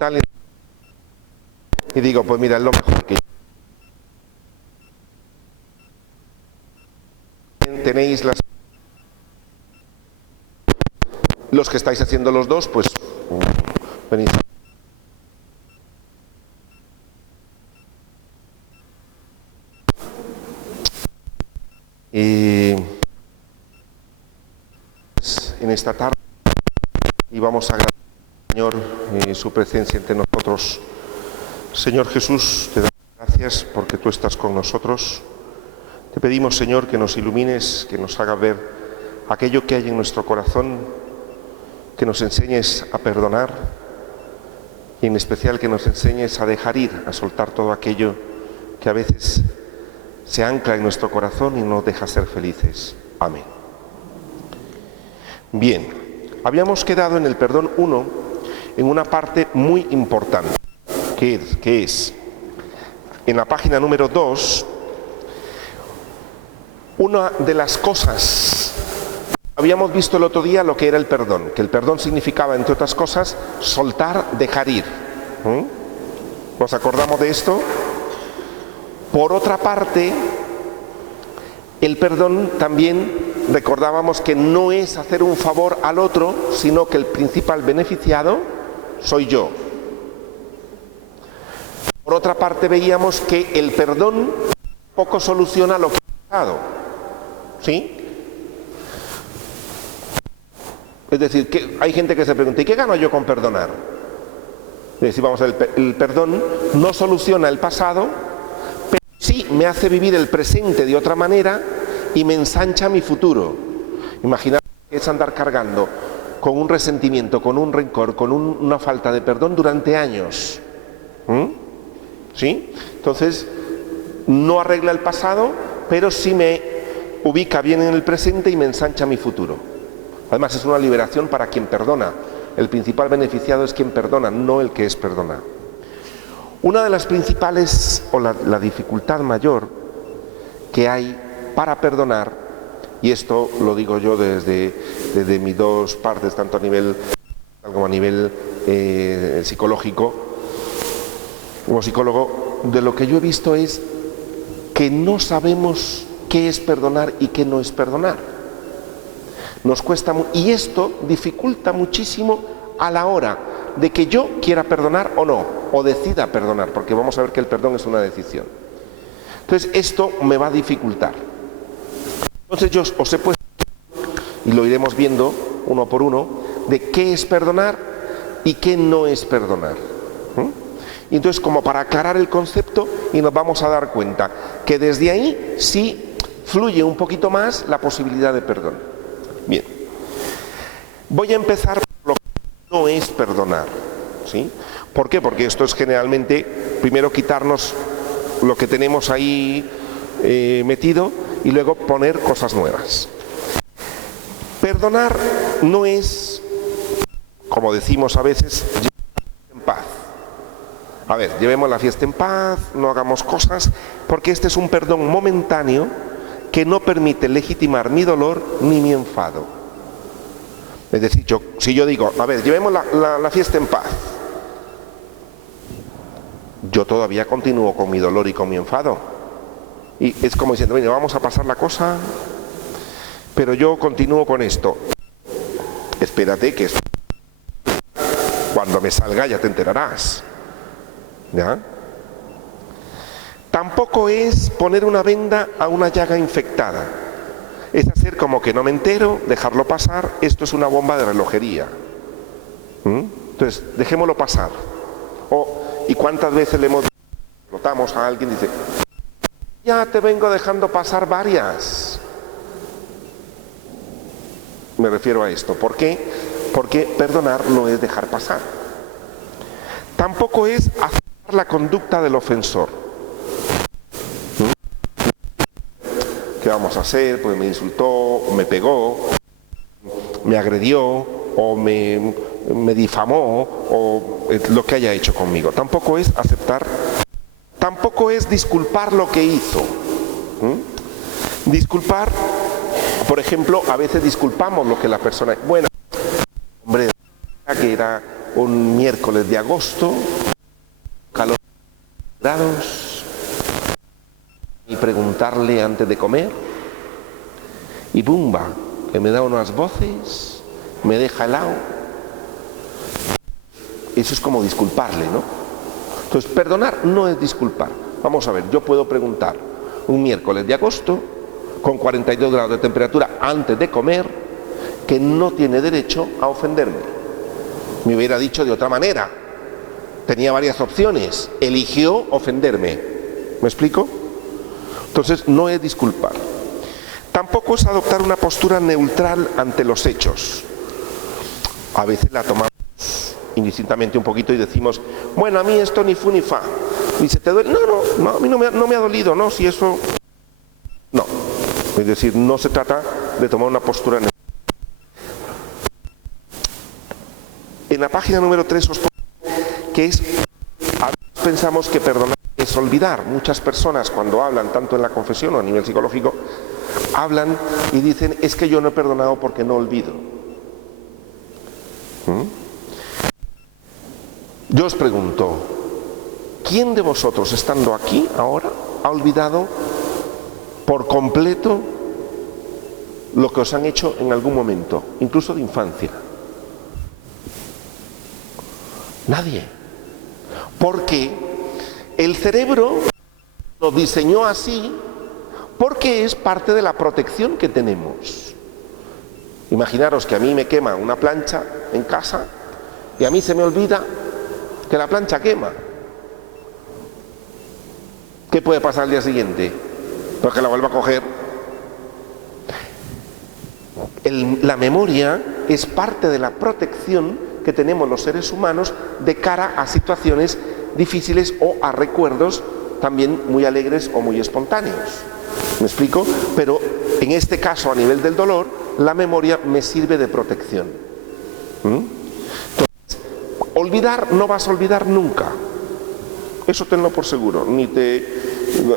tal, y digo, pues mira, es lo mejor que tenéis los que estáis haciendo los dos, pues venid. Y en esta tarde y vamos a agradecer al Señor su presencia entre nosotros. Señor Jesús, te damos gracias porque tú estás con nosotros. Te pedimos, Señor, que nos ilumines, que nos hagas ver aquello que hay en nuestro corazón, que nos enseñes a perdonar y en especial que nos enseñes a dejar ir, a soltar todo aquello que a veces se ancla en nuestro corazón y nos deja ser felices. Amén. Bien, habíamos quedado en el perdón 1 en una parte muy importante, que es en la página número 2, una de las cosas, habíamos visto el otro día lo que era el perdón, que el perdón significaba, entre otras cosas, soltar, dejar ir. ¿Nos acordamos de esto? Por otra parte, el perdón también recordábamos que no es hacer un favor al otro, sino que el principal beneficiado soy yo. Por otra parte, veíamos que el perdón poco soluciona lo que ha pasado. ¿Sí? Es decir, que hay gente que se pregunta, ¿y qué gano yo con perdonar? Es decir, vamos a ver, el perdón no soluciona el pasado, pero sí me hace vivir el presente de otra manera y me ensancha mi futuro. Imaginad que es andar cargando con un resentimiento, con un rencor, con una falta de perdón durante años. ¿Sí? Entonces, no arregla el pasado, pero sí me ubica bien en el presente y me ensancha mi futuro. Además, es una liberación para quien perdona. El principal beneficiado es quien perdona, no el que es perdonado. Una de las principales, o la dificultad mayor que hay para perdonar, y esto lo digo yo desde mis dos partes, tanto a nivel como a nivel psicológico, como psicólogo, de lo que yo he visto es que no sabemos qué es perdonar y qué no es perdonar. Nos cuesta, y esto dificulta muchísimo a la hora de que yo quiera perdonar o no, o decida perdonar, porque vamos a ver que el perdón es una decisión. Entonces esto me va a dificultar. Entonces yo os he puesto, y lo iremos viendo uno por uno, de qué es perdonar y qué no es perdonar. Y entonces, como para aclarar el concepto, y nos vamos a dar cuenta que desde ahí sí fluye un poquito más la posibilidad de perdón. Bien, voy a empezar por lo que no es perdonar, ¿sí? ¿Por qué? Porque esto es generalmente, primero quitarnos lo que tenemos ahí metido y luego poner cosas nuevas. Perdonar no es, como decimos a veces, llevar en paz. A ver, llevemos la fiesta en paz, no hagamos cosas, porque este es un perdón momentáneo que no permite legitimar mi dolor ni mi enfado. Es decir, si yo digo, a ver, llevemos la fiesta en paz, yo todavía continúo con mi dolor y con mi enfado. Y es como diciendo, bueno, vamos a pasar la cosa, pero yo continúo con esto. Espérate que cuando me salga ya te enterarás. ¿Ya? Tampoco es poner una venda a una llaga infectada. Es hacer como que no me entero, dejarlo pasar. Esto es una bomba de relojería. Entonces, dejémoslo pasar. ¿Y cuántas veces le notamos a alguien y dice, ya te vengo dejando pasar varias? Me refiero a esto. ¿Por qué? Porque perdonar no es dejar pasar. Tampoco es aceptar la conducta del ofensor. ¿Qué vamos a hacer? Pues me insultó, o me pegó, me agredió, o me difamó, o lo que haya hecho conmigo. Tampoco es aceptar, tampoco es disculpar lo que hizo. Disculpar, por ejemplo, a veces disculpamos lo que la persona... Bueno, hombre, que era un miércoles de agosto, calor grados, y preguntarle antes de comer, y ¡bumba!, que me da unas voces, me deja helado. Eso es como disculparle, ¿no? Entonces, perdonar no es disculpar. Vamos a ver, yo puedo preguntar un miércoles de agosto, con 42 grados de temperatura antes de comer, que no tiene derecho a ofenderme. Me hubiera dicho de otra manera. Tenía varias opciones. Eligió ofenderme. ¿Me explico? Entonces, no es disculpar. Tampoco es adoptar una postura neutral ante los hechos. A veces la tomamos indistintamente un poquito y decimos, bueno, a mí esto ni fu ni fa. Dice, ¿te duele? No, a mí no me ha dolido, no, si eso... No. Es decir, no se trata de tomar una postura neutral. En la página número 3 os pongo que es, a veces pensamos que perdonar es olvidar. Muchas personas cuando hablan, tanto en la confesión o a nivel psicológico, hablan y dicen, es que yo no he perdonado porque no olvido. Yo os pregunto, ¿quién de vosotros, estando aquí ahora, ha olvidado por completo lo que os han hecho en algún momento, incluso de infancia? Nadie. Porque el cerebro lo diseñó así porque es parte de la protección que tenemos. Imaginaros que a mí me quema una plancha en casa y a mí se me olvida que la plancha quema. ¿Qué puede pasar al día siguiente? Pues que la vuelva a coger. La memoria es parte de la protección que tenemos los seres humanos de cara a situaciones difíciles o a recuerdos también muy alegres o muy espontáneos. ¿Me explico? Pero en este caso, a nivel del dolor, la memoria me sirve de protección. Entonces, olvidar no vas a olvidar nunca. Eso tenlo por seguro.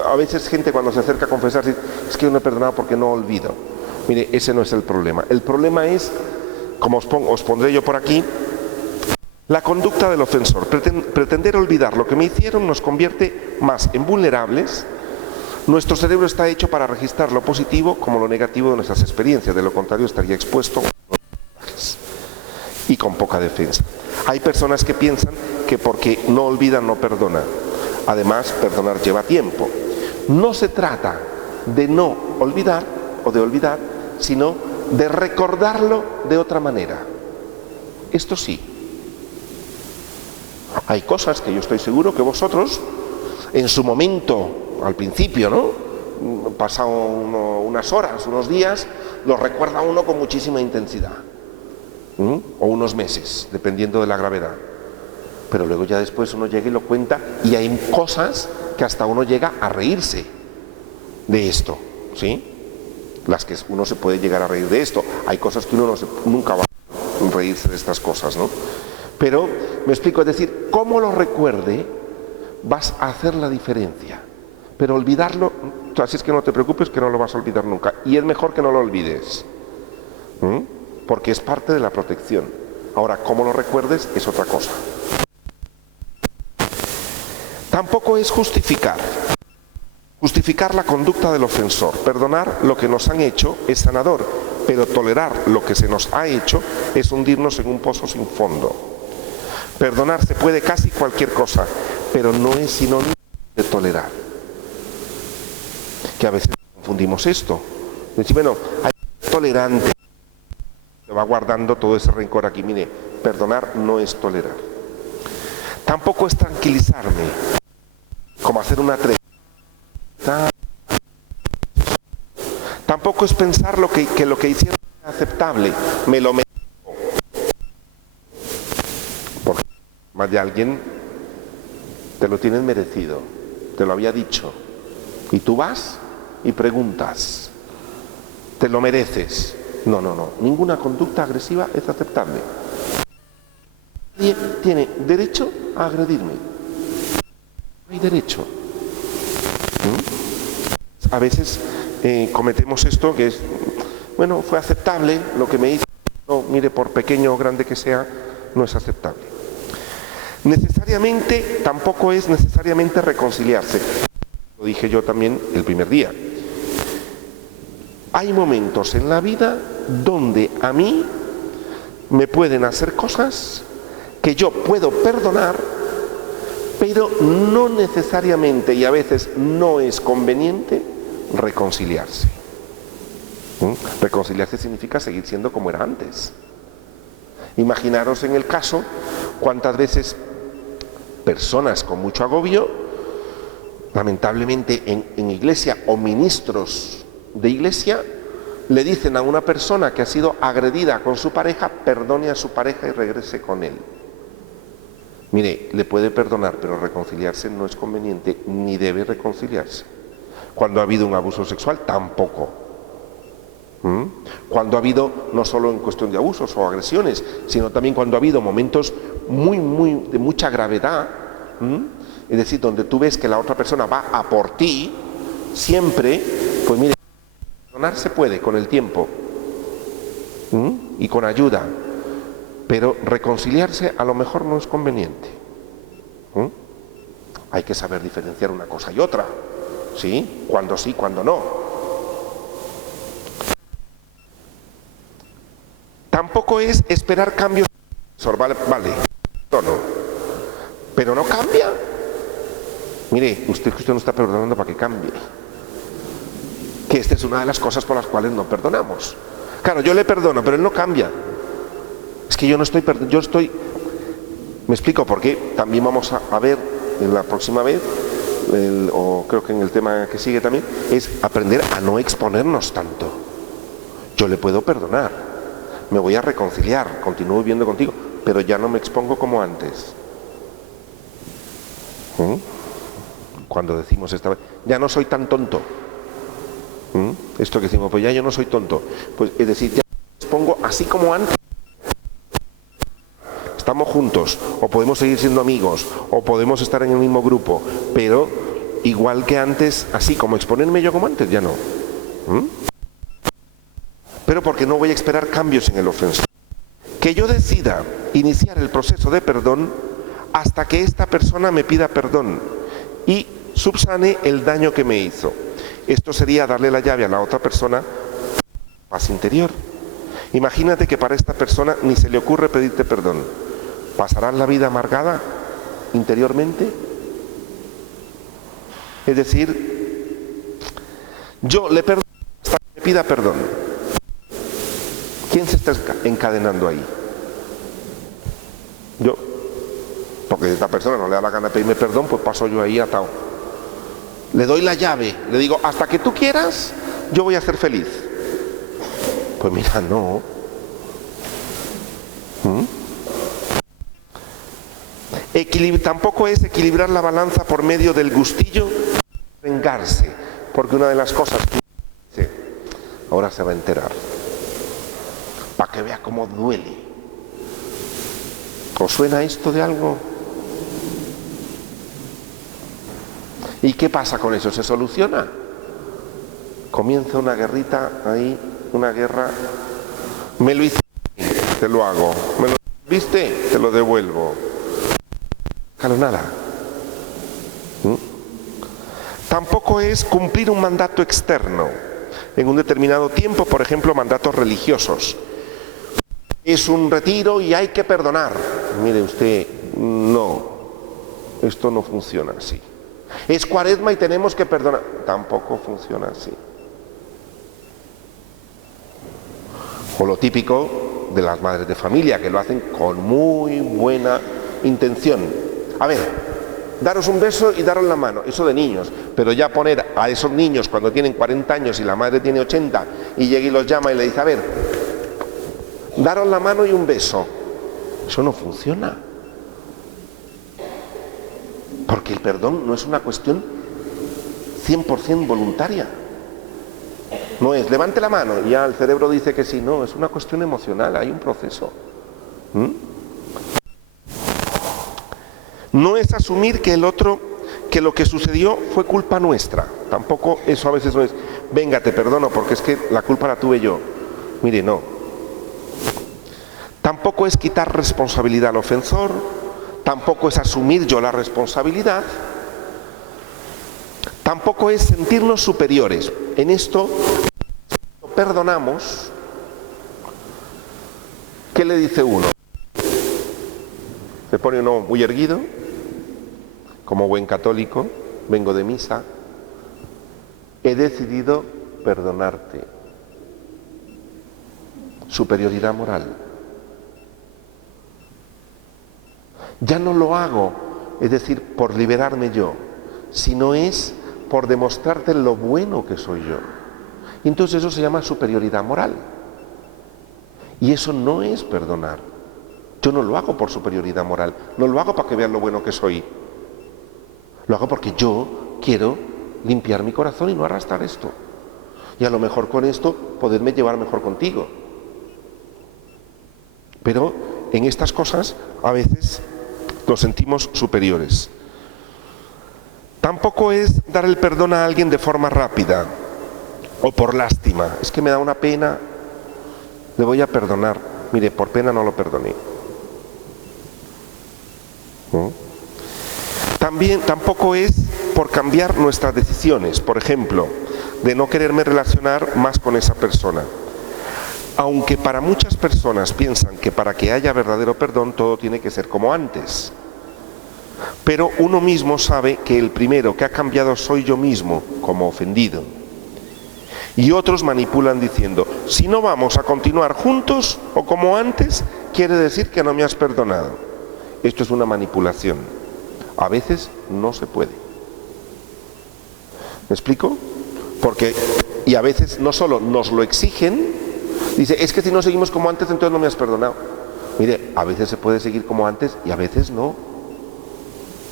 A veces gente cuando se acerca a confesar dice, es que yo no he perdonado porque no olvido. Mire, ese no es el problema. El problema es, como os pondré yo por aquí, la conducta del ofensor. Pretender olvidar lo que me hicieron nos convierte más en vulnerables. Nuestro cerebro está hecho para registrar lo positivo como lo negativo de nuestras experiencias. De lo contrario estaría expuesto y con poca defensa. Hay personas que piensan que porque no olvidan no perdonan. Además, perdonar lleva tiempo. No se trata de no olvidar o de olvidar, sino de recordarlo de otra manera. Esto sí. Hay cosas que yo estoy seguro que vosotros, en su momento, al principio, ¿no? Pasado unas horas, unos días, lo recuerda uno con muchísima intensidad. O unos meses, dependiendo de la gravedad. Pero luego ya después uno llega y lo cuenta y hay cosas que hasta uno llega a reírse de esto, ¿sí? Las que uno se puede llegar a reír de esto. Hay cosas que uno nunca va a reírse de estas cosas, ¿no? Pero, me explico, es decir, cómo lo recuerde, vas a hacer la diferencia. Pero olvidarlo, así es que no te preocupes que no lo vas a olvidar nunca. Y es mejor que no lo olvides. Porque es parte de la protección. Ahora, cómo lo recuerdes es otra cosa. Tampoco es justificar la conducta del ofensor. Perdonar lo que nos han hecho es sanador, pero tolerar lo que se nos ha hecho es hundirnos en un pozo sin fondo. Perdonar se puede casi cualquier cosa, pero no es sinónimo de tolerar. Que a veces confundimos esto. Decir, bueno, hay tolerante que va guardando todo ese rencor aquí. Mire, perdonar no es tolerar. Tampoco es tranquilizarme, como hacer una tregua. Tampoco es pensar que lo que hicieron es aceptable, me lo merezco. Porque más de alguien te lo tienes merecido, te lo había dicho. Y tú vas y preguntas, ¿te lo mereces? No, ninguna conducta agresiva es aceptable. Nadie tiene derecho a agredirme. No hay derecho. A veces cometemos esto que es, bueno, fue aceptable lo que me hizo. No, mire, por pequeño o grande que sea, no es aceptable. Necesariamente, tampoco es necesariamente reconciliarse. Lo dije yo también el primer día. Hay momentos en la vida donde a mí me pueden hacer cosas que yo puedo perdonar, pero no necesariamente y a veces no es conveniente reconciliarse. Reconciliarse significa seguir siendo como era antes. Imaginaros en el caso cuántas veces personas con mucho agobio, lamentablemente en iglesia o ministros de iglesia, le dicen a una persona que ha sido agredida con su pareja, perdone a su pareja y regrese con él. Mire, le puede perdonar, pero reconciliarse no es conveniente, ni debe reconciliarse. Cuando ha habido un abuso sexual, tampoco. Cuando ha habido, no solo en cuestión de abusos o agresiones, sino también cuando ha habido momentos de mucha gravedad, es decir, donde tú ves que la otra persona va a por ti, siempre, pues mire, perdonar se puede con el tiempo y con ayuda, pero reconciliarse a lo mejor no es conveniente. Hay que saber diferenciar una cosa y otra, ¿sí? Cuando sí, cuando no. Tampoco es esperar cambios. Vale, no, pero no cambia. Mire, usted no está perdonando para que cambie. Que esta es una de las cosas por las cuales no perdonamos. Claro, yo le perdono, pero él no cambia. Es que yo no estoy perdonando, yo estoy... Me explico por qué. También vamos a ver en la próxima vez, o creo que en el tema que sigue también, es aprender a no exponernos tanto. Yo le puedo perdonar. Me voy a reconciliar, continúo viviendo contigo, pero ya no me expongo como antes. Cuando decimos esta vez, ya no soy tan tonto. Esto que decimos, pues ya yo no soy tonto. Pues es decir, ya me expongo así como antes. Estamos juntos, o podemos seguir siendo amigos, o podemos estar en el mismo grupo, pero igual que antes, así como exponerme yo como antes, ya no. Pero porque no voy a esperar cambios en el ofensor. Que yo decida iniciar el proceso de perdón hasta que esta persona me pida perdón y subsane el daño que me hizo. Esto sería darle la llave a la otra persona, paz interior. Imagínate que para esta persona ni se le ocurre pedirte perdón. ¿Pasarás la vida amargada interiormente? Es decir, yo le perdono hasta que me pida perdón. ¿Quién se está encadenando ahí? Yo. Porque si esta persona no le da la gana de pedirme perdón, pues paso yo ahí atado. Le doy la llave, le digo, hasta que tú quieras, yo voy a ser feliz. Pues mira, no. Tampoco es equilibrar la balanza por medio del gustillo, vengarse. Porque una de las cosas que dice, ahora se va a enterar. Para que vea cómo duele. ¿Os suena esto de algo? ¿Y qué pasa con eso? ¿Se soluciona? Comienza una guerrita ahí, una guerra. Me lo hice, te lo hago. Me lo viste, te lo devuelvo. Claro, nada. Tampoco es cumplir un mandato externo en un determinado tiempo, por ejemplo, mandatos religiosos. Es un retiro y hay que perdonar. Mire usted, no, esto no funciona así. Es Cuaresma y tenemos que perdonar. Tampoco funciona así. O lo típico de las madres de familia, que lo hacen con muy buena intención. A ver, daros un beso y daros la mano, eso de niños, pero ya poner a esos niños cuando tienen 40 años y la madre tiene 80 y llega y los llama y le dice, a ver, daros la mano y un beso. Eso no funciona. Porque el perdón no es una cuestión 100% voluntaria. No es, levante la mano y ya el cerebro dice que sí. No, es una cuestión emocional, hay un proceso. No es asumir que el otro, que lo que sucedió fue culpa nuestra. Tampoco eso a veces no es, venga, te perdono porque es que la culpa la tuve yo. Mire, no. Tampoco es quitar responsabilidad al ofensor, tampoco es asumir yo la responsabilidad, tampoco es sentirnos superiores. En esto perdonamos. ¿Qué le dice uno? Se pone uno muy erguido, como buen católico, vengo de misa, he decidido perdonarte. Superioridad moral. Ya no lo hago, es decir, por liberarme yo, sino es por demostrarte lo bueno que soy yo. Y entonces eso se llama superioridad moral. Y eso no es perdonar. Yo no lo hago por superioridad moral, no lo hago para que vean lo bueno que soy. Lo hago porque yo quiero limpiar mi corazón y no arrastrar esto. Y a lo mejor con esto poderme llevar mejor contigo. Pero en estas cosas a veces nos sentimos superiores. Tampoco es dar el perdón a alguien de forma rápida o por lástima. Es que me da una pena, le voy a perdonar. Mire, por pena no lo perdoné. Tampoco es por cambiar nuestras decisiones, por ejemplo, de no quererme relacionar más con esa persona. Aunque para muchas personas piensan que para que haya verdadero perdón todo tiene que ser como antes. Pero uno mismo sabe que el primero que ha cambiado soy yo mismo, como ofendido. Y otros manipulan diciendo, si no vamos a continuar juntos o como antes, quiere decir que no me has perdonado. Esto es una manipulación. A veces no se puede. ¿Me explico? Y a veces no solo nos lo exigen, dice, es que si no seguimos como antes, entonces no me has perdonado. Mire, a veces se puede seguir como antes y a veces no.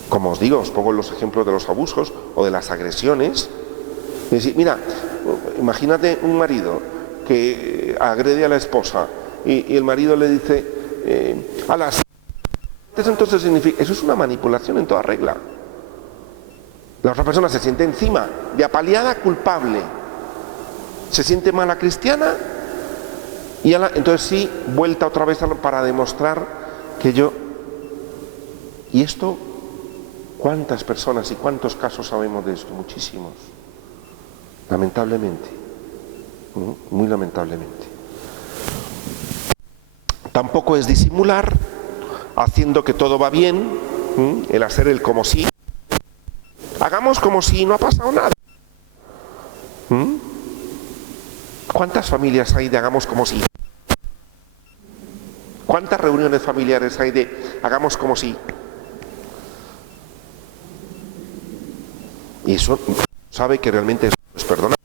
Como os digo, os pongo los ejemplos de los abusos o de las agresiones. Es decir, mira, imagínate un marido que agrede a la esposa y el marido le dice, entonces significa, eso es una manipulación en toda regla. La otra persona se siente encima de apaleada culpable, se siente mala cristiana y entonces sí, vuelta otra vez para demostrar que yo... Y esto, ¿cuántas personas y cuántos casos sabemos de esto? Muchísimos. Lamentablemente. Muy lamentablemente. Tampoco es disimular, haciendo que todo va bien, el hacer el como si. Hagamos como si no ha pasado nada. ¿Cuántas familias hay de hagamos como si? ¿Cuántas reuniones familiares hay de hagamos como si? Y eso sabe que realmente eso es perdonar.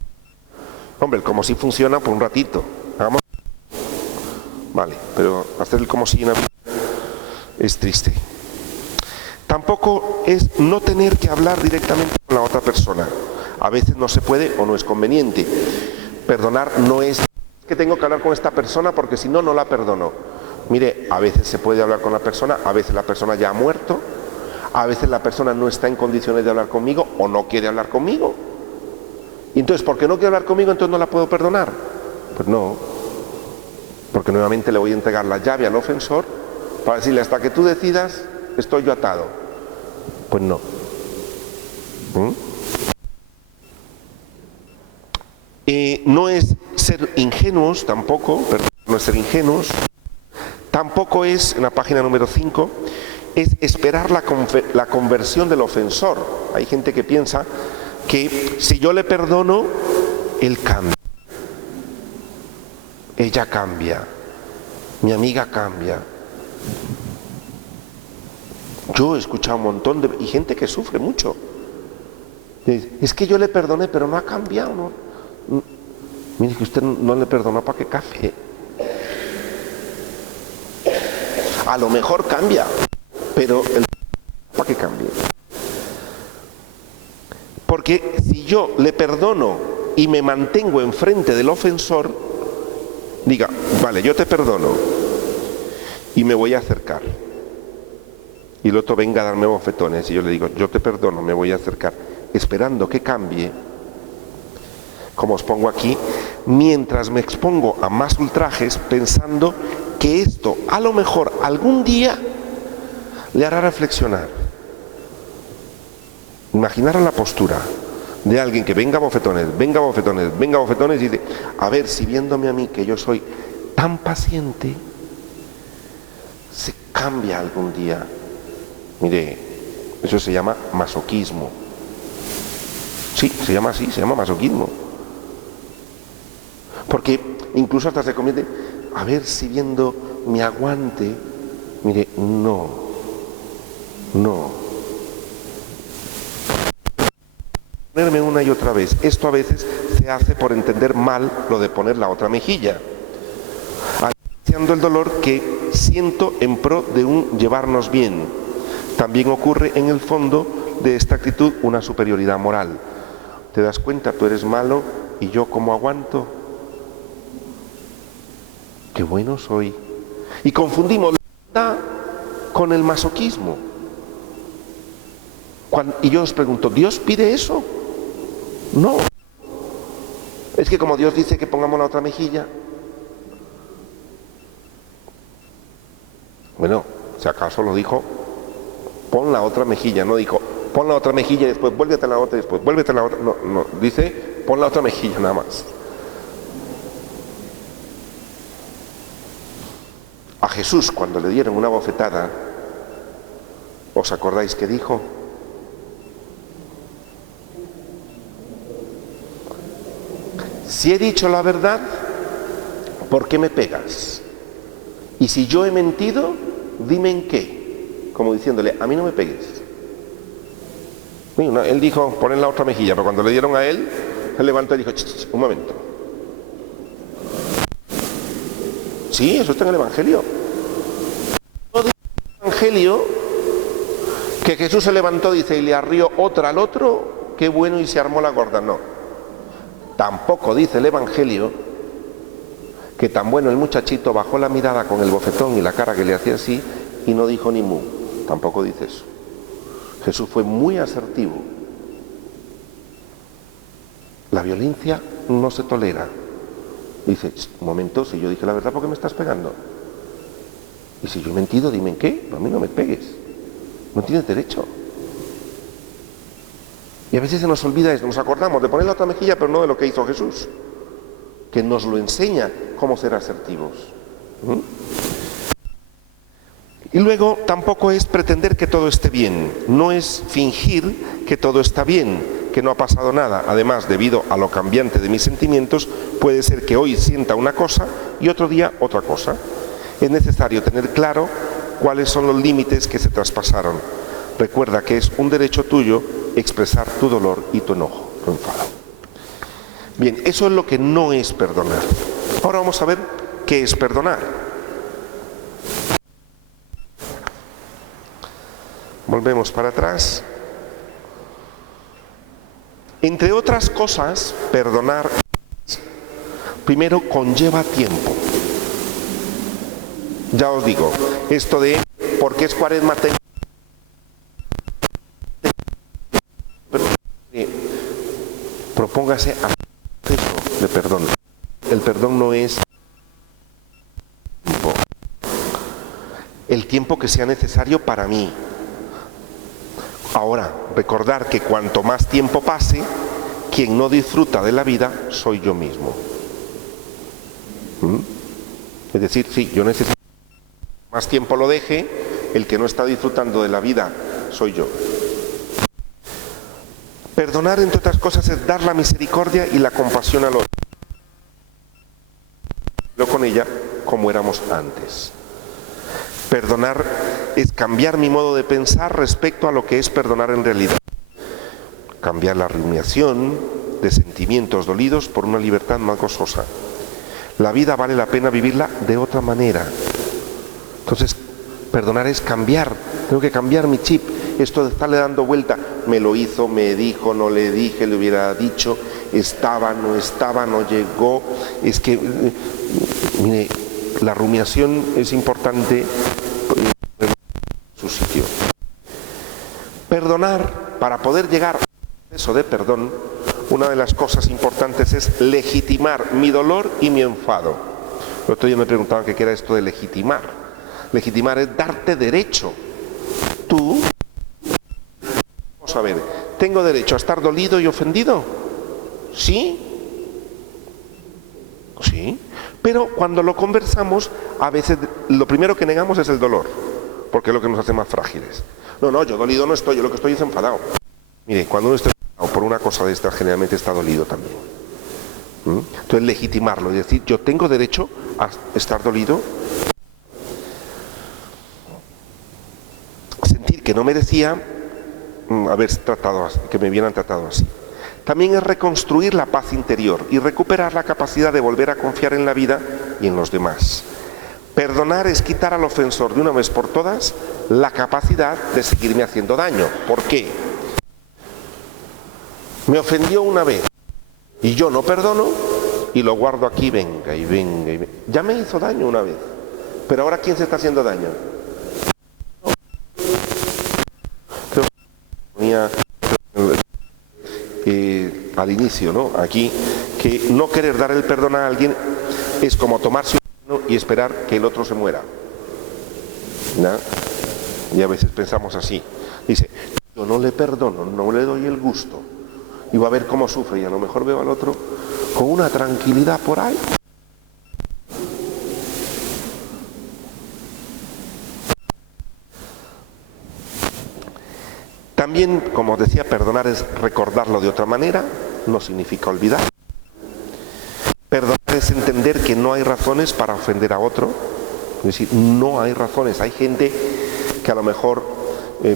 Hombre, el como si funciona por un ratito. Hagamos. Vale, pero hacer el como si en la vida es triste. Tampoco es no tener que hablar directamente con la otra persona. A veces no se puede o no es conveniente. Perdonar no es que tengo que hablar con esta persona porque si no, no la perdono. Mire, a veces se puede hablar con la persona, a veces la persona ya ha muerto, a veces la persona no está en condiciones de hablar conmigo o no quiere hablar conmigo. Y entonces, ¿por qué no quiere hablar conmigo? Entonces no la puedo perdonar. Pues no, porque nuevamente le voy a entregar la llave al ofensor para decirle hasta que tú decidas estoy yo atado. Pues no. No es ser ingenuos tampoco, perdón, no es ser ingenuos. Tampoco es, en la página número 5, es esperar la conversión del ofensor. Hay gente que piensa que si yo le perdono, él cambia. Ella cambia. Mi amiga cambia. Yo he escuchado un montón y gente que sufre mucho. Es que yo le perdoné, pero no ha cambiado, ¿no? Mire que usted no le perdonó para que cambie. A lo mejor cambia, pero para que cambie. Porque si yo le perdono y me mantengo enfrente del ofensor, diga, vale, yo te perdono y me voy a acercar. Y el otro venga a darme bofetones y yo le digo, yo te perdono, me voy a acercar, esperando que cambie, como os pongo aquí, mientras me expongo a más ultrajes pensando que esto a lo mejor algún día le hará reflexionar. Imaginar la postura de alguien que venga a bofetones, venga a bofetones, venga a bofetones y dice, a ver si viéndome a mí que yo soy tan paciente, se cambia algún día. Mire, eso se llama masoquismo. Sí, se llama así, se llama masoquismo. Porque incluso hasta se convierte, a ver si viendo mi aguante, mire, no. Ponerme una y otra vez. Esto a veces se hace por entender mal lo de poner la otra mejilla. Apreciando el dolor que siento en pro de un llevarnos bien. También ocurre en el fondo de esta actitud una superioridad moral. ¿Te das cuenta? Tú eres malo y yo ¿cómo aguanto? ¡Qué bueno soy! Y confundimos la verdad con el masoquismo. Y yo os pregunto, ¿Dios pide eso? No. Es que como Dios dice que pongamos la otra mejilla. Bueno, si acaso lo dijo, pon la otra mejilla, no dijo, pon la otra mejilla y después vuélvete a la otra y después vuélvete a la otra. No, dice, pon la otra mejilla nada más. A Jesús cuando le dieron una bofetada, ¿os acordáis que dijo? Si he dicho la verdad, ¿por qué me pegas? Y si yo he mentido, dime en qué. Como diciéndole, a mí no me pegues. Él dijo, ponen la otra mejilla, pero cuando le dieron a él, él levantó y dijo, un momento. Sí, eso está en el Evangelio. No dice el Evangelio que Jesús se levantó, dice, y le arrió otra al otro, qué bueno, y se armó la gorda. No. Tampoco dice el Evangelio que tan bueno el muchachito bajó la mirada con el bofetón y la cara que le hacía así y no dijo ni mu. Tampoco dice eso. Jesús fue muy asertivo. La violencia no se tolera. Dice, un momento, si yo dije la verdad, ¿por qué me estás pegando? Y si yo he mentido, dime en qué. No, a mí no me pegues. No tienes derecho. Y a veces se nos olvida eso, nos acordamos de poner la otra mejilla, pero no de lo que hizo Jesús, que nos lo enseña cómo ser asertivos. Y luego tampoco es pretender que todo esté bien, no es fingir que todo está bien, que no ha pasado nada. Además, debido a lo cambiante de mis sentimientos, puede ser que hoy sienta una cosa y otro día otra cosa. Es necesario tener claro cuáles son los límites que se traspasaron. Recuerda que es un derecho tuyo expresar tu dolor y tu enojo, tu enfado. Bien, eso es lo que no es perdonar. Ahora vamos a ver qué es perdonar. Volvemos para atrás. Entre otras cosas, perdonar primero conlleva tiempo. Ya os digo, esto de porque es Cuaresma, propóngase a proceso de perdón. El perdón no es tiempo. El tiempo que sea necesario para mí. Ahora, recordar que cuanto más tiempo pase, quien no disfruta de la vida soy yo mismo. Es decir, sí, yo necesito más tiempo lo deje, el que no está disfrutando de la vida soy yo. Perdonar, entre otras cosas, es dar la misericordia y la compasión al otro. Lo con ella como éramos antes. Perdonar es cambiar mi modo de pensar respecto a lo que es perdonar en realidad. Cambiar la rumiación de sentimientos dolidos por una libertad más gozosa. La vida vale la pena vivirla de otra manera. Entonces, perdonar es cambiar. Tengo que cambiar mi chip. Esto de estarle dando vuelta, me lo hizo, me dijo, no le dije, le hubiera dicho, estaba, no llegó. Es que, mire, la rumiación es importante en su sitio. Perdonar, para poder llegar al proceso de perdón, una de las cosas importantes es legitimar mi dolor y mi enfado. El otro día me preguntaban qué era esto de legitimar. Legitimar es darte derecho tú, vamos a ver, ¿tengo derecho a estar dolido y ofendido? ¿Sí? Sí. Pero cuando lo conversamos, a veces lo primero que negamos es el dolor, porque es lo que nos hace más frágiles. No, yo dolido no estoy, yo lo que estoy es enfadado. Mire, cuando uno está enfadado por una cosa de esta, generalmente está dolido también. Entonces legitimarlo y decir, yo tengo derecho a estar dolido, sentir que no merecía haber tratado así, que me hubieran tratado así. También es reconstruir la paz interior y recuperar la capacidad de volver a confiar en la vida y en los demás. Perdonar es quitar al ofensor de una vez por todas la capacidad de seguirme haciendo daño. ¿Por qué? Me ofendió una vez y yo no perdono y lo guardo aquí, venga y venga y venga. Ya me hizo daño una vez, pero ahora ¿quién se está haciendo daño? Creo que ponía al inicio, ¿no? Aquí, que no querer dar el perdón a alguien es como tomarse un y esperar que el otro se muera, ¿no? Y a veces pensamos así. Dice, yo no le perdono, no le doy el gusto y va a ver cómo sufre y a lo mejor veo al otro con una tranquilidad por ahí. También, como decía, perdonar es recordarlo de otra manera, no significa olvidar. Perdonar es entender que no hay razones para ofender a otro, es decir, no hay razones. Hay gente que a lo mejor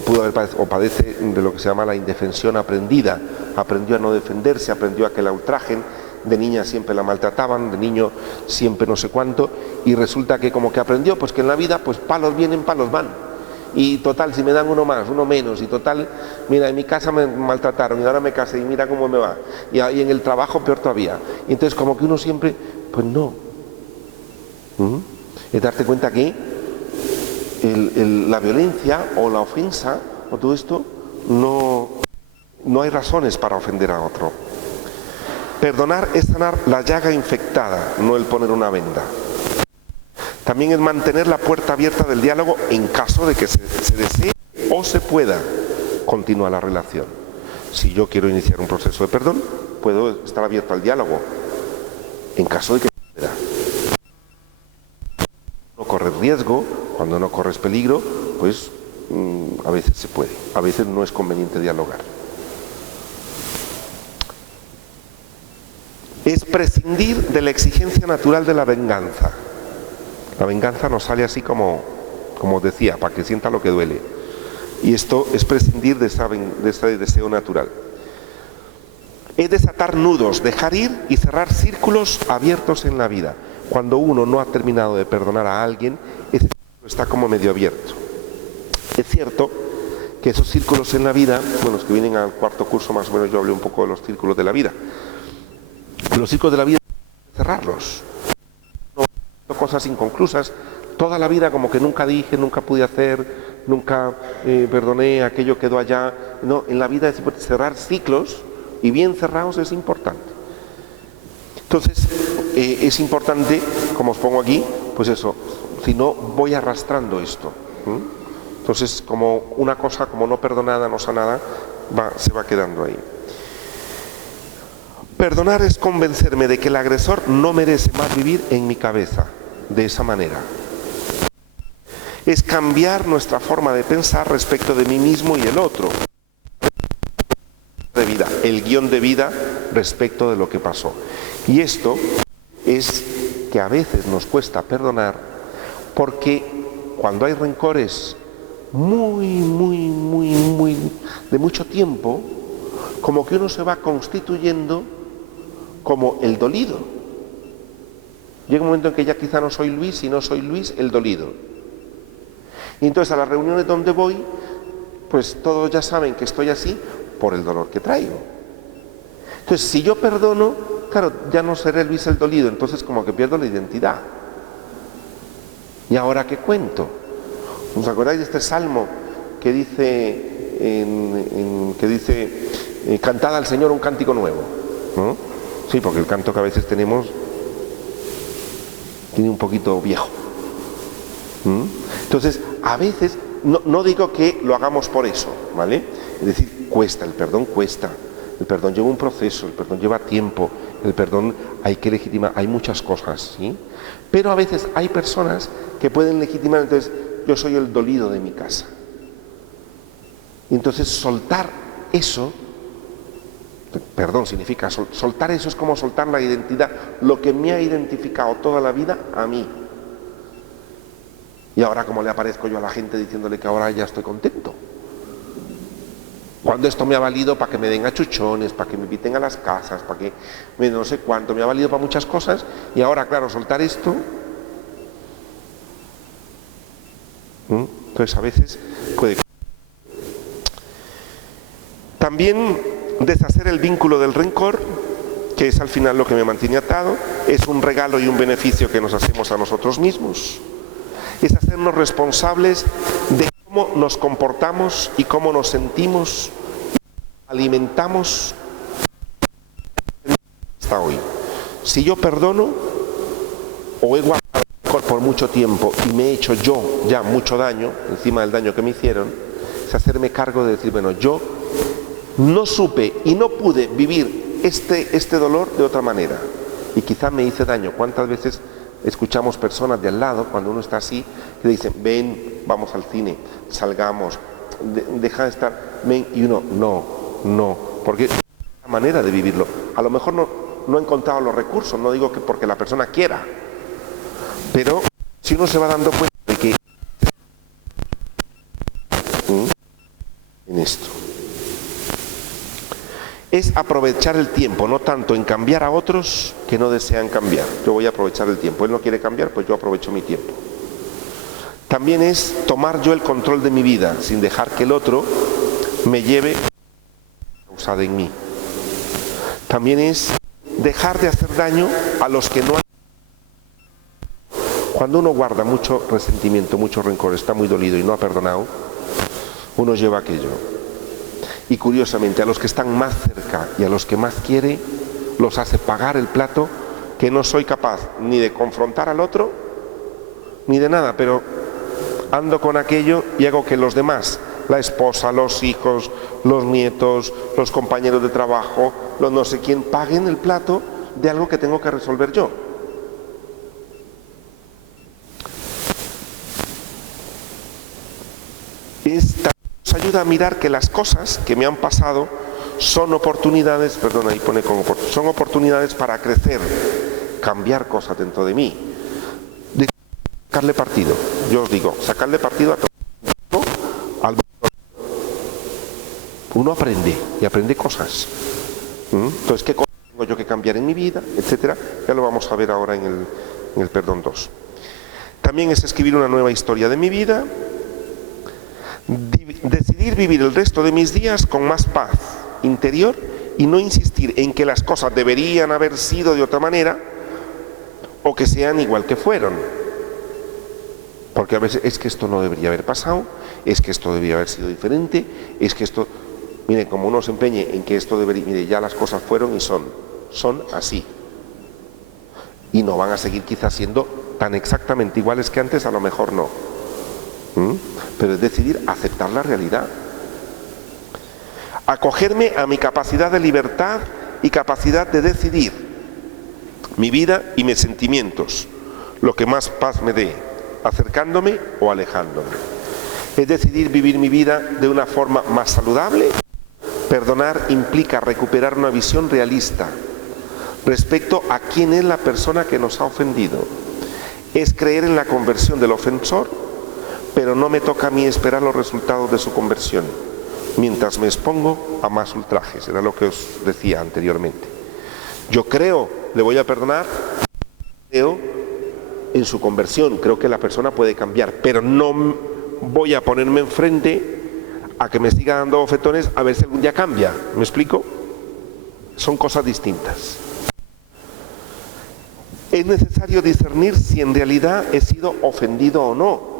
pudo haber o padece de lo que se llama la indefensión aprendida, aprendió a no defenderse, aprendió a que la ultrajen, de niña siempre la maltrataban, de niño siempre no sé cuánto, y resulta que como que aprendió, pues que en la vida pues palos vienen, palos van. Y total, si me dan uno más, uno menos, y total, mira, en mi casa me maltrataron y ahora me casé y mira cómo me va. Y en el trabajo peor todavía. Y entonces como que uno siempre, pues no. Es darte cuenta que la violencia o la ofensa o todo esto, no hay razones para ofender a otro. Perdonar es sanar la llaga infectada, no el poner una venda. También es mantener la puerta abierta del diálogo en caso de que se desee o se pueda continuar la relación. Si yo quiero iniciar un proceso de perdón, puedo estar abierto al diálogo en caso de que se pueda. No corres riesgo, cuando no corres peligro, pues a veces se puede, a veces no es conveniente dialogar. Es prescindir de la exigencia natural de la venganza. La venganza nos sale así como os decía, para que sienta lo que duele. Y esto es prescindir de ese deseo natural. Es desatar nudos, dejar ir y cerrar círculos abiertos en la vida. Cuando uno no ha terminado de perdonar a alguien, ese círculo está como medio abierto. Es cierto que esos círculos en la vida, bueno, los que vienen al cuarto curso más o menos yo hablé un poco de los círculos de la vida. Los círculos de la vida hay que cerrarlos. No cosas inconclusas. Toda la vida como que nunca dije, nunca pude hacer, nunca perdoné, aquello quedó allá. No, en la vida es cerrar ciclos y bien cerrados es importante. Entonces, es importante, como os pongo aquí, pues eso, si no voy arrastrando esto. Entonces, como una cosa como no perdonada, no sanada, se va quedando ahí. Perdonar es convencerme de que el agresor no merece más vivir en mi cabeza de esa manera. Es cambiar nuestra forma de pensar respecto de mí mismo y el otro. De vida, el guión de vida respecto de lo que pasó. Y esto es que a veces nos cuesta perdonar porque cuando hay rencores muy de mucho tiempo, como que uno se va constituyendo como el dolido. Llega un momento en que ya quizá no soy Luis, y no soy Luis, el dolido. Y entonces a las reuniones donde voy, pues todos ya saben que estoy así por el dolor que traigo. Entonces si yo perdono, claro, ya no seré Luis el dolido, entonces como que pierdo la identidad. ¿Y ahora qué cuento? ¿Os acordáis de este salmo que dice, cantad al Señor un cántico nuevo? ¿No? Sí, porque el canto que a veces tenemos tiene un poquito viejo. Entonces, a veces no digo que lo hagamos por eso, ¿vale? Es decir, cuesta, el perdón cuesta. El perdón lleva un proceso, el perdón lleva tiempo, el perdón hay que legitimar, hay muchas cosas, ¿sí? Pero a veces hay personas que pueden legitimar, entonces, yo soy el dolido de mi casa. Y entonces soltar eso, perdón, significa soltar eso es como soltar la identidad, lo que me ha identificado toda la vida a mí. Y ahora como le aparezco yo a la gente diciéndole que ahora ya estoy contento. Cuando esto me ha valido para que me den achuchones, para que me inviten a las casas, para que no sé cuánto, me ha valido para muchas cosas, y ahora, claro, soltar esto. Entonces a veces puede. También deshacer el vínculo del rencor, que es al final lo que me mantiene atado, es un regalo y un beneficio que nos hacemos a nosotros mismos. Es hacernos responsables de cómo nos comportamos y cómo nos sentimos, alimentamos hasta hoy. Si yo perdono o he guardado por mucho tiempo y me he hecho yo ya mucho daño, encima del daño que me hicieron, es hacerme cargo de decir, bueno, yo no supe y no pude vivir este dolor de otra manera y quizá me hice daño. ¿Cuántas veces escuchamos personas de al lado, cuando uno está así, que dicen, ven, vamos al cine, salgamos, deja de estar, ven, y uno, no, porque es una manera de vivirlo. A lo mejor no he encontrado los recursos, no digo que porque la persona quiera, pero si uno se va dando cuenta de que en esto es aprovechar el tiempo, no tanto en cambiar a otros que no desean cambiar. Yo voy a aprovechar el tiempo. Él no quiere cambiar, pues yo aprovecho mi tiempo. También es tomar yo el control de mi vida, sin dejar que el otro me lleve causada en mí. También es dejar de hacer daño a los que no han. Cuando uno guarda mucho resentimiento, mucho rencor, está muy dolido y no ha perdonado, uno lleva aquello. Y curiosamente a los que están más cerca y a los que más quiere, los hace pagar el plato que no soy capaz ni de confrontar al otro, ni de nada, pero ando con aquello y hago que los demás, la esposa, los hijos, los nietos, los compañeros de trabajo, los no sé quién, paguen el plato de algo que tengo que resolver yo. Esta nos ayuda a mirar que las cosas que me han pasado son oportunidades, perdón, ahí pone como son oportunidades para crecer, cambiar cosas dentro de mí, de sacarle partido. Yo os digo, sacarle partido a todo al uno aprende y aprende cosas. Entonces, ¿qué cosas tengo yo que cambiar en mi vida, etcétera? Ya lo vamos a ver ahora en el perdón 2. También es escribir una nueva historia de mi vida. Decidir vivir el resto de mis días con más paz interior y no insistir en que las cosas deberían haber sido de otra manera o que sean igual que fueron. Porque a veces es que esto no debería haber pasado, es que esto debería haber sido diferente, es que esto, mire, como uno se empeñe en que esto debería, mire, ya las cosas fueron y son así. Y no van a seguir quizás siendo tan exactamente iguales que antes, a lo mejor no. Pero es decidir aceptar la realidad. Acogerme a mi capacidad de libertad y capacidad de decidir mi vida y mis sentimientos, lo que más paz me dé, acercándome o alejándome. Es decidir vivir mi vida de una forma más saludable. Perdonar implica recuperar una visión realista respecto a quién es la persona que nos ha ofendido. Es creer en la conversión del ofensor, pero no me toca a mí esperar los resultados de su conversión, mientras me expongo a más ultrajes. Era lo que os decía anteriormente. Yo creo, le voy a perdonar, creo en su conversión, creo que la persona puede cambiar, pero no voy a ponerme enfrente a que me siga dando bofetones a ver si algún día cambia. ¿Me explico? Son cosas distintas. Es necesario discernir si en realidad he sido ofendido o no.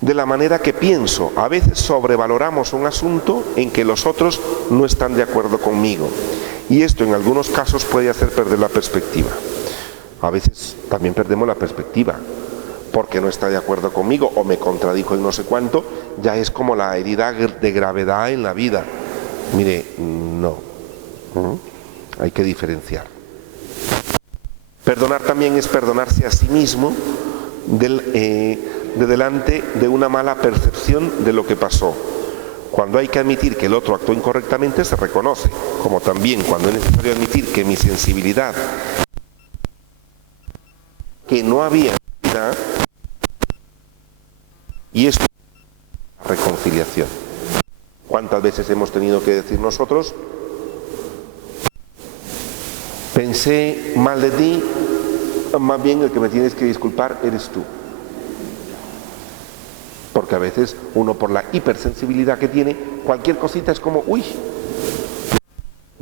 De la manera que pienso, a veces sobrevaloramos un asunto en que los otros no están de acuerdo conmigo. Y esto en algunos casos puede hacer perder la perspectiva. A veces también perdemos la perspectiva. porque no está de acuerdo conmigo o me contradijo en no sé cuánto, ya es como la herida de gravedad en la vida. Mire, no. Hay que diferenciar. Perdonar también es perdonarse a sí mismo de delante de una mala percepción de lo que pasó. Cuando hay que admitir que el otro actuó incorrectamente, se reconoce, como también cuando es necesario admitir que mi sensibilidad, que no había necesidad, y esto es la reconciliación. ¿Cuántas veces hemos tenido que decir nosotros: pensé mal de ti, más bien el que me tienes que disculpar eres tú? Porque a veces uno, por la hipersensibilidad que tiene, cualquier cosita es como, uy.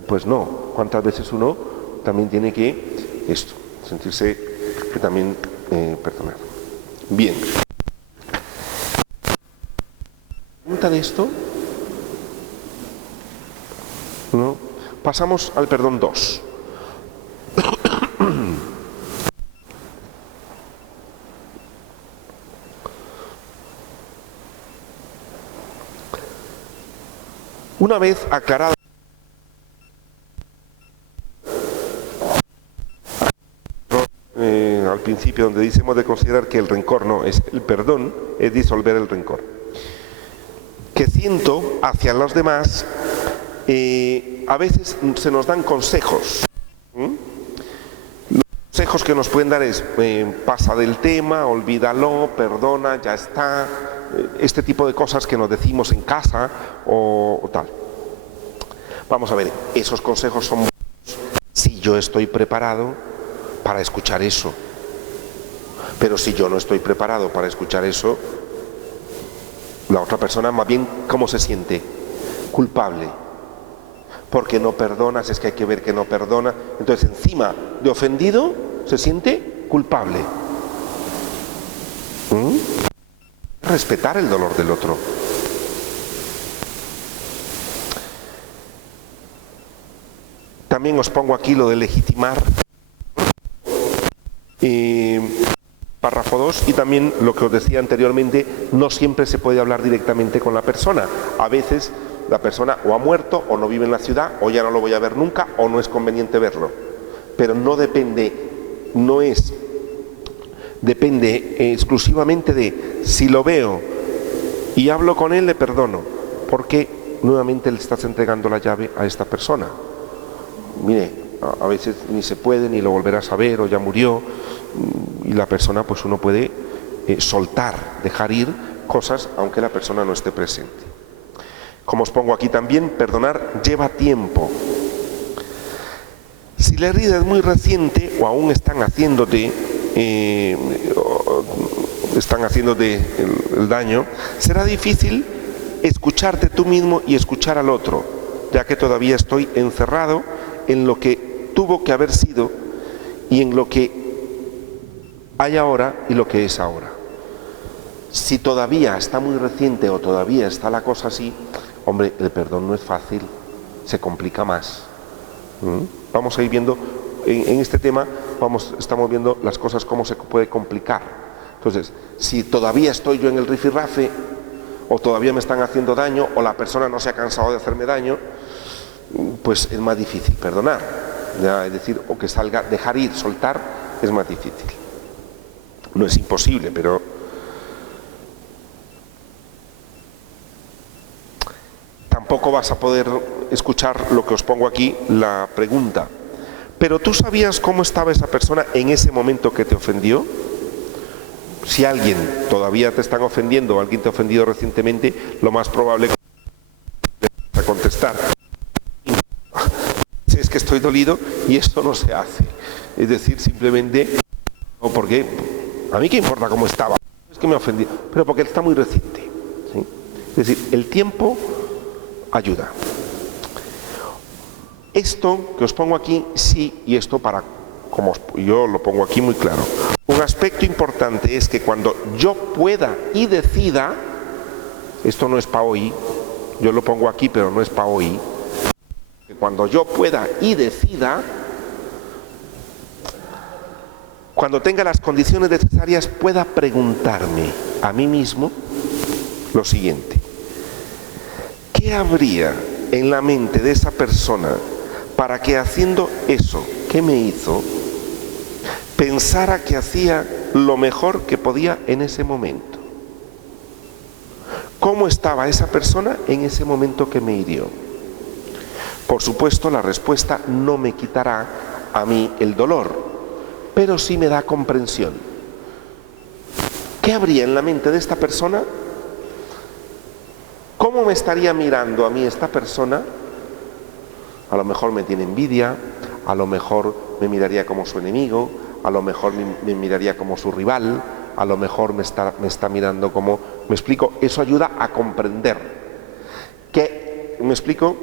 Pues no, ¿cuántas veces uno también tiene que sentirse que también perdonar? Bien. ¿Pregunta de esto? ¿No? Pasamos al perdón 2. Una vez aclarado al principio, donde dice hemos de considerar que el rencor no es el perdón, es disolver el rencor que siento hacia los demás. A veces se nos dan consejos. Los consejos que nos pueden dar es pasa del tema, olvídalo, perdona, ya está. Este tipo de cosas que nos decimos en casa o tal. Vamos a ver, esos consejos son buenos si yo estoy preparado para escuchar eso. Pero si yo no estoy preparado para escuchar eso, la otra persona más bien, ¿cómo se siente? Culpable. Porque no perdonas, es que hay que ver que no perdona. Entonces, encima de ofendido, se siente culpable. Respetar el dolor del otro. También os pongo aquí lo de legitimar. Párrafo 2, y también lo que os decía anteriormente, no siempre se puede hablar directamente con la persona. A veces la persona o ha muerto, o no vive en la ciudad, o ya no lo voy a ver nunca, o no es conveniente verlo. Pero no depende, depende exclusivamente de si lo veo y hablo con él, le perdono, porque nuevamente le estás entregando la llave a esta persona. Mire, a veces ni se puede, ni lo volverás a ver, o ya murió, y la persona, pues uno puede soltar, dejar ir cosas aunque la persona no esté presente. Como os pongo aquí también, perdonar lleva tiempo. Si la herida es muy reciente o aún están haciéndote el daño, será difícil escucharte tú mismo y escuchar al otro, ya que todavía estoy encerrado en lo que tuvo que haber sido y en lo que hay ahora y lo que es ahora. Si todavía está muy reciente o todavía está la cosa así, hombre, el perdón no es fácil, se complica más. Vamos a ir viendo, en este tema, estamos viendo las cosas cómo se puede complicar. Entonces, si todavía estoy yo en el rifirrafe, o todavía me están haciendo daño, o la persona no se ha cansado de hacerme daño, pues es más difícil perdonar. Ya, es decir, o que salga, dejar ir, soltar, es más difícil. No es imposible, pero tampoco vas a poder escuchar lo que os pongo aquí, la pregunta. ¿Pero tú sabías cómo estaba esa persona en ese momento que te ofendió? Si alguien todavía te están ofendiendo o alguien te ha ofendido recientemente, lo más probable es a contestar: es que estoy dolido, y esto no se hace. Es decir, simplemente, no, porque a mí qué importa cómo estaba, es que me ha ofendido, pero porque está muy reciente, ¿sí? Es decir, el tiempo ayuda. Esto que os pongo aquí, sí, y esto como yo lo pongo aquí muy claro. Un aspecto importante es que cuando yo pueda y decida, esto no es para hoy, yo lo pongo aquí, pero no es para hoy, que cuando yo pueda y decida, cuando tenga las condiciones necesarias, pueda preguntarme a mí mismo lo siguiente: ¿qué habría en la mente de esa persona para que haciendo eso que me hizo, pensara que hacía lo mejor que podía en ese momento? ¿Cómo estaba esa persona en ese momento que me hirió? Por supuesto, la respuesta no me quitará a mí el dolor, pero sí me da comprensión. ¿Qué habría en la mente de esta persona? ¿Cómo me estaría mirando a mí esta persona? A lo mejor me tiene envidia, a lo mejor me miraría como su enemigo, a lo mejor me miraría como su rival, a lo mejor me está mirando como... ¿Me explico? Eso ayuda a comprender. ¿Me explico?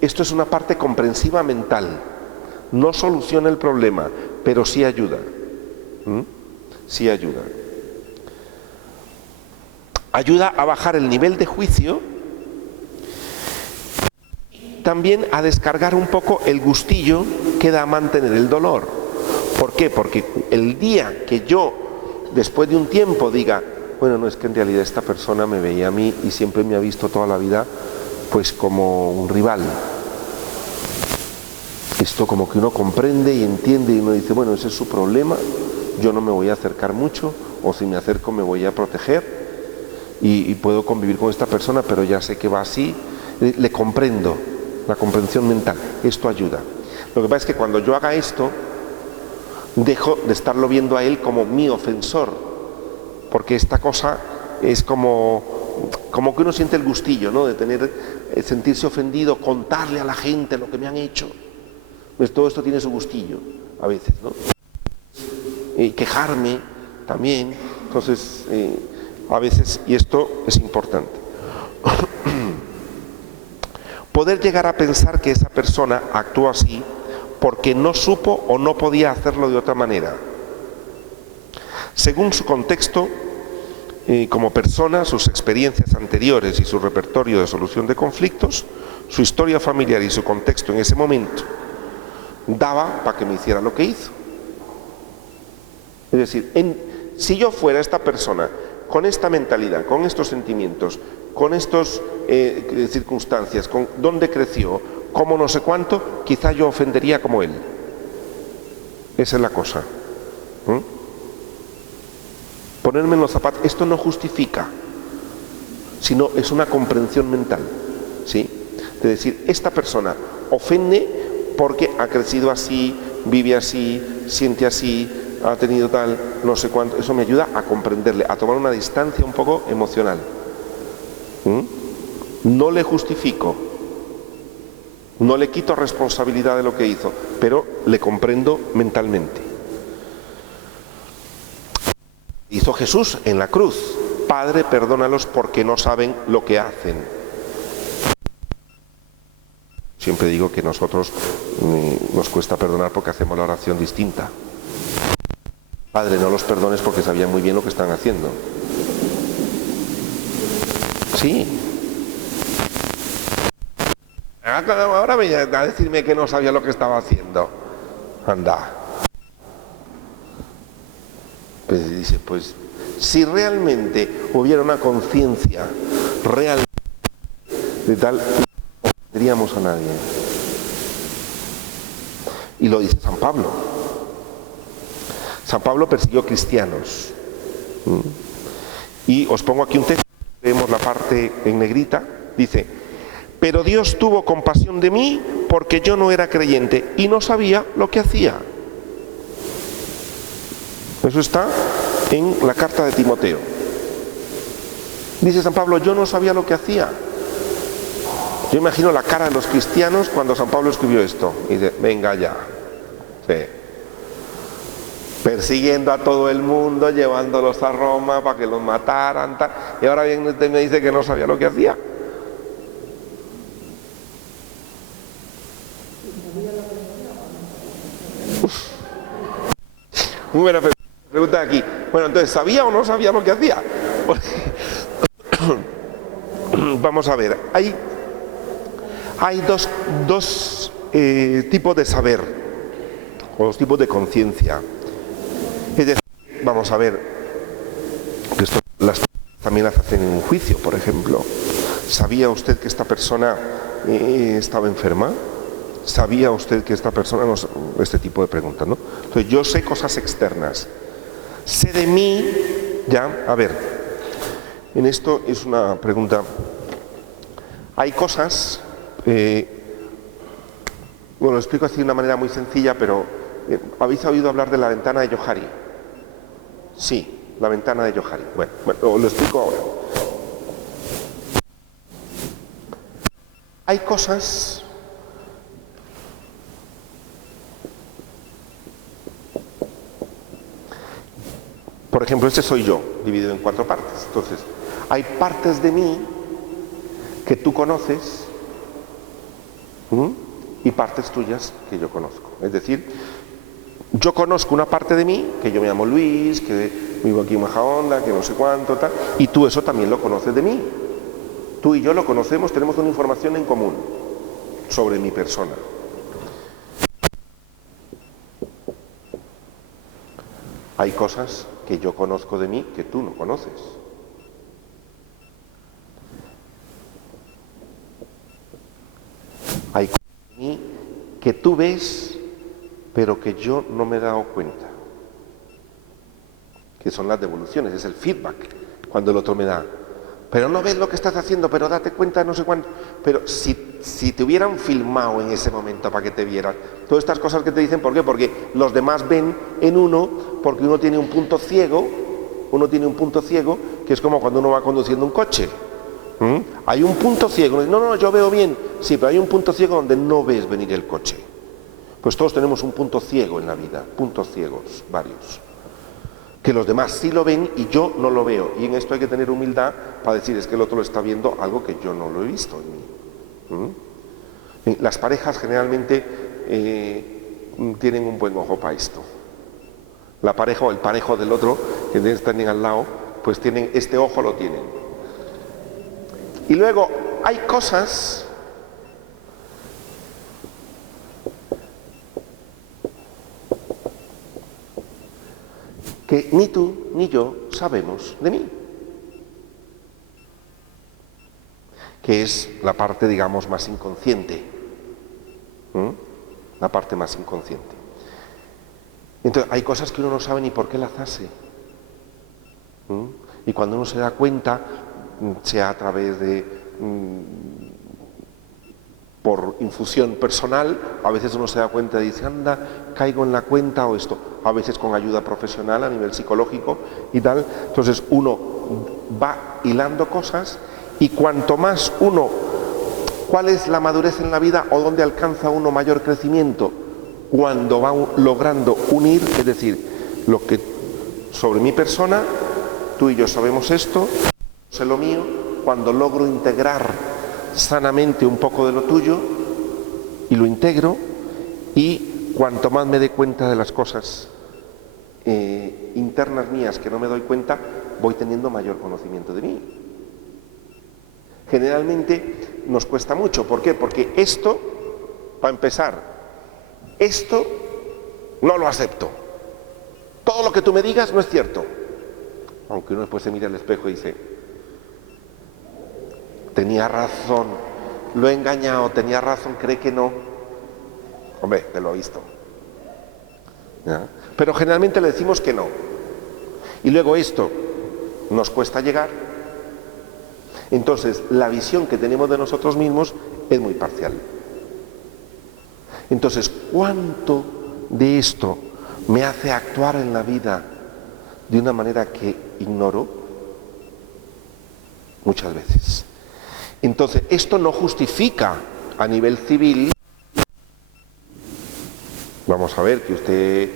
Esto es una parte comprensiva mental. No soluciona el problema, pero sí ayuda. Sí ayuda. Ayuda a bajar el nivel de juicio, también a descargar un poco el gustillo que da a mantener el dolor. ¿Por qué? Porque el día que yo, después de un tiempo, diga, bueno, no, es que en realidad esta persona me veía a mí y siempre me ha visto toda la vida pues como un rival. Esto como que uno comprende y entiende y uno dice, bueno, ese es su problema, yo no me voy a acercar mucho, o si me acerco me voy a proteger y puedo convivir con esta persona, pero ya sé que va así, le comprendo, la comprensión mental, esto ayuda. Lo que pasa es que cuando yo haga esto, dejo de estarlo viendo a él como mi ofensor, porque esta cosa es como que uno siente el gustillo, ¿no? De sentirse ofendido, contarle a la gente lo que me han hecho. Pues todo esto tiene su gustillo, a veces, ¿no? Quejarme también, entonces, a veces, y esto es importante. Poder llegar a pensar que esa persona actuó así porque no supo o no podía hacerlo de otra manera. Según su contexto, como persona, sus experiencias anteriores y su repertorio de solución de conflictos, su historia familiar y su contexto en ese momento, daba para que me hiciera lo que hizo. Es decir, si yo fuera esta persona con esta mentalidad, con estos sentimientos, con estas circunstancias, con dónde creció, cómo no sé cuánto, quizá yo ofendería como él. Esa es la cosa. Ponerme en los zapatos, esto no justifica, sino es una comprensión mental, ¿sí? De decir, esta persona ofende porque ha crecido así, vive así, siente así, ha tenido tal, no sé cuánto. Eso me ayuda a comprenderle, a tomar una distancia un poco emocional. No le justifico, no le quito responsabilidad de lo que hizo, pero le comprendo mentalmente. Hizo Jesús en la cruz: Padre, perdónalos porque no saben lo que hacen. Siempre digo que nosotros nos cuesta perdonar porque hacemos la oración distinta. Padre, no los perdones porque sabían muy bien lo que están haciendo. Sí. Ahora venía a decirme que no sabía lo que estaba haciendo. Anda. Pues dice, pues, si realmente hubiera una conciencia real de tal, no ofenderíamos a nadie. Y lo dice San Pablo. San Pablo persiguió cristianos. Y os pongo aquí un texto, leemos la parte en negrita, dice: pero Dios tuvo compasión de mí porque yo no era creyente y no sabía lo que hacía. Eso está en la carta de Timoteo. Dice San Pablo, yo no sabía lo que hacía. Yo imagino la cara de los cristianos cuando San Pablo escribió esto. Y dice, venga ya. Sí. Persiguiendo a todo el mundo, llevándolos a Roma para que los mataran. Tal. Y ahora bien usted me dice que no sabía lo que hacía. Muy buena pregunta aquí. Bueno, entonces, ¿sabía o no sabía lo que hacía? Vamos a ver, hay dos tipos de saber, o dos tipos de conciencia. vamos a ver, que esto también las hacen en un juicio, por ejemplo. ¿Sabía usted que esta persona estaba enferma? ¿Sabía usted que esta persona no? Este tipo de preguntas, ¿no? Entonces yo sé cosas externas. Sé de mí, ya, a ver, en esto es una pregunta. Hay cosas, bueno, lo explico así de una manera muy sencilla, pero ¿habéis oído hablar de la ventana de Johari? Sí, la ventana de Johari. Bueno, lo explico ahora. Hay cosas por ejemplo, este soy yo, dividido en 4 partes. Entonces, hay partes de mí que tú conoces y partes tuyas que yo conozco. Es decir, yo conozco una parte de mí, que yo me llamo Luis, que vivo aquí en Majahonda, que no sé cuánto, tal, y tú eso también lo conoces de mí. Tú y yo lo conocemos, tenemos una información en común sobre mi persona. Hay cosas que yo conozco de mí que tú no conoces. Hay cosas de mí que tú ves, pero que yo no me he dado cuenta. Que son las devoluciones, es el feedback, cuando el otro me da. Pero no ves lo que estás haciendo, pero date cuenta, no sé cuánto. Pero si te hubieran filmado en ese momento para que te vieran, todas estas cosas que te dicen, ¿por qué? Porque los demás ven en uno, porque uno tiene un punto ciego, que es como cuando uno va conduciendo un coche. Hay un punto ciego, no, yo veo bien, sí, pero hay un punto ciego donde no ves venir el coche. Pues todos tenemos un punto ciego en la vida, puntos ciegos, varios. Que los demás sí lo ven y yo no lo veo. Y en esto hay que tener humildad para decir, es que el otro lo está viendo algo que yo no lo he visto en mí. Las parejas generalmente tienen un buen ojo para esto. La pareja o el parejo del otro, que están al lado, pues tienen, este ojo lo tienen. Y luego hay cosas que ni tú ni yo sabemos de mí, que es la parte, digamos, más inconsciente, la parte más inconsciente. Entonces, hay cosas que uno no sabe ni por qué las hace, y cuando uno se da cuenta, sea a través de por infusión personal, a veces uno se da cuenta y dice, anda, caigo en la cuenta o esto, a veces con ayuda profesional a nivel psicológico y tal. Entonces uno va hilando cosas y cuanto más uno, ¿cuál es la madurez en la vida o dónde alcanza uno mayor crecimiento? Cuando va logrando unir, es decir, lo que sobre mi persona, tú y yo sabemos esto, sé lo mío, cuando logro integrar sanamente un poco de lo tuyo y lo integro, y cuanto más me dé cuenta de las cosas internas mías que no me doy cuenta, voy teniendo mayor conocimiento de mí. Generalmente nos cuesta mucho. ¿Por qué? Porque esto, para empezar, esto no lo acepto. Todo lo que tú me digas no es cierto. Aunque uno después se mira al espejo y dice, tenía razón, lo he engañado, tenía razón, cree que no. Hombre, te lo he visto. ¿Ya? Pero generalmente le decimos que no. Y luego esto nos cuesta llegar. Entonces, la visión que tenemos de nosotros mismos es muy parcial. Entonces, ¿cuánto de esto me hace actuar en la vida de una manera que ignoro? Muchas veces. Entonces, esto no justifica a nivel civil. Vamos a ver que usted,